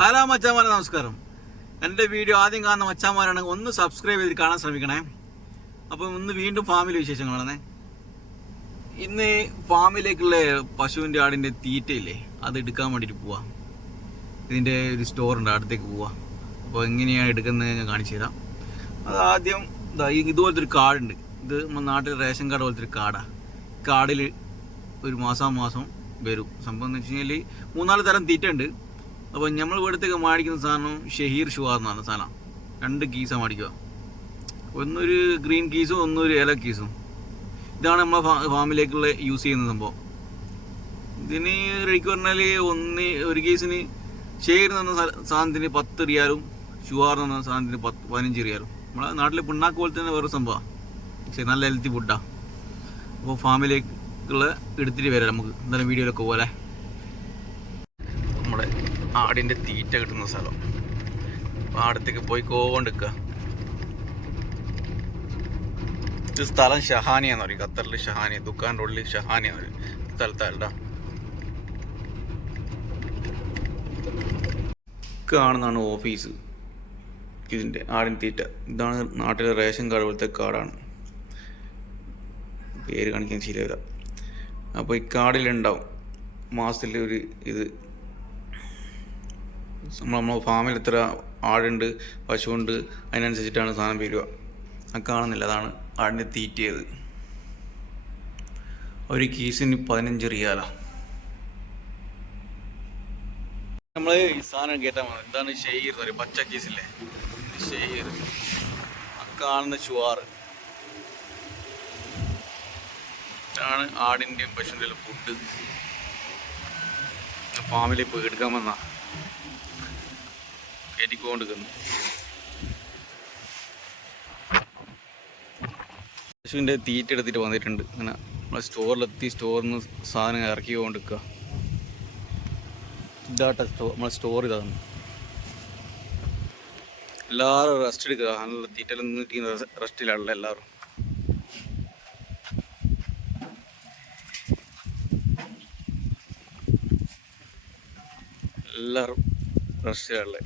Hello മച്ചാമാരെ നമസ്കാരം. എന്റെ വീഡിയോ ആദ്യം കാണുന്ന മച്ചാമാരാണെങ്കിൽ ഒന്ന് സബ്സ്ക്രൈബ് ചെയ്ത് കാണാൻ ശ്രമിക്കണേ. അപ്പം ഇന്ന് വീണ്ടും ഫാമിലെ വിശേഷങ്ങളാണേ ഇന്ന് ഫാമിലേക്കുള്ള പശുവിന്റെ ആടിന്റെ തീറ്റയില്ലേ അത് എടുക്കാൻ വേണ്ടിയിട്ട് പോവാം. ഇതിന്റെ ഒരു സ്റ്റോറുണ്ട് അടുത്തേക്ക് പോവാം. അപ്പോൾ എങ്ങനെയാണ് എടുക്കുന്നത് ഞാൻ കാണിച്ചു തരാം. അത് ആദ്യം ഇതാ ഇതുപോലത്തെ ഒരു കാർഡുണ്ട് ഇത് നമ്മുടെ നാട്ടിൽ റേഷൻ കാർഡ് പോലത്തെ ഒരു കാർഡാണ് കാർഡിൽ ഒരു മാസം മാസം വരും. സംഭവം എന്ന് വെച്ച് കഴിഞ്ഞാൽ മൂന്നാൽ തരം തീറ്റ ഉണ്ട്. അപ്പോൾ നമ്മൾ ഇവിടുത്തേക്ക് മേടിക്കുന്ന സാധനം ഷഹീർ ഷുവാർ എന്നാണ് സാധനം. രണ്ട് കീസാണ് മേടിക്കുക. ഒന്നൊരു ഗ്രീൻ കീസും ഒന്നൊരു ഇല കീസും ഇതാണ് നമ്മളെ ഫാമിലേക്കുള്ള യൂസ് ചെയ്യുന്ന സംഭവം. ഇതിന് റേക്ക് പറഞ്ഞാൽ ഒന്ന് ഒരു കേസിന് ഷെയർ എന്ന സാധനത്തിന് പത്ത് റിയാലും ഷുവാർ എന്ന സാധനത്തിന് പത്ത് പതിനഞ്ച് റിയാലും. നമ്മളെ നാട്ടിലെ പിണ്ണാക്ക് പോലെ തന്നെ വേറെ സംഭവമാണ് പക്ഷേ നല്ല ഹെൽത്തി ഫുഡാണ് അപ്പോൾ ഫാമിലേക്കുള്ള എടുത്തിട്ട് വരാം നമുക്ക്. എന്തായാലും വീഡിയോയിലൊക്കെ പോലെ. ആടിന്റെ തീറ്റ കിട്ടുന്ന സ്ഥലം. പാടത്തേക്ക് പോയി കോണ്ടിക്കുക ഇത് സ്ഥലം ഷഹാനിയാന്ന് പറയും. ഖത്തറിൽ ഷഹാനി ദുക്കാൻ റോഡിൽ ഷഹാനിയ പറയും. സ്ഥലത്തല്ല കാണുന്നതാണ് ഓഫീസ്. ഇതിന്റെ ആടിൻ തീറ്റ. ഇതാണ് നാട്ടിലെ റേഷൻ കാർഡ് പോലത്തെ കാർഡാണ് പേര് കാണിക്കാൻ ശരിയാവില്ല അപ്പോൾ ഈ കാർഡിലുണ്ടാവും മാസത്തിൽ ഒരു ഇത് നമ്മൾ നമ്മൾ ഫാമിൽ എത്ര ആടുണ്ട് പശുവുണ്ട് അതിനനുസരിച്ചിട്ടാണ് സാധനം വരിക. ആ കാണുന്നില്ല. അതാണ് ആടിന്റെ തീറ്റയത്. ഒരു കീസിന് പതിനഞ്ച് റിയാല. നമ്മൾ ഈ സാധനം കേട്ടാൽ മതി. എന്താണ് ഷെയർ എന്ന് പറയും. പച്ച കീസില്ലേ? ആ കാണുന്ന ചുവാറ് ഇതാണ് ആടിന്റെയും പശുവിന്റെയും ഫുഡ് ഫാമിലി പോയി എടുക്കാൻ വന്ന കയറ്റിക്കൊണ്ടിരിക്കുന്നു. പശുവിന്റെ തീറ്റ എടുത്തിട്ട് വന്നിട്ടുണ്ട്. അങ്ങനെ നമ്മളെ സ്റ്റോറിലെത്തി സ്റ്റോറിൽ നിന്ന് സാധനം ഇറക്കി കൊണ്ടിരിക്കുക ഇതാട്ട സ്റ്റോ നമ്മളെ സ്റ്റോർ ഇതാണ് എല്ലാവരും റെസ്റ്റ് എടുക്കുക. നല്ല തീറ്റയിൽ നിന്ന് റെസ്റ്റിലാണല്ലോ എല്ലാവരും. എല്ലാവരും റെസ്റ്റിലാണല്ലേ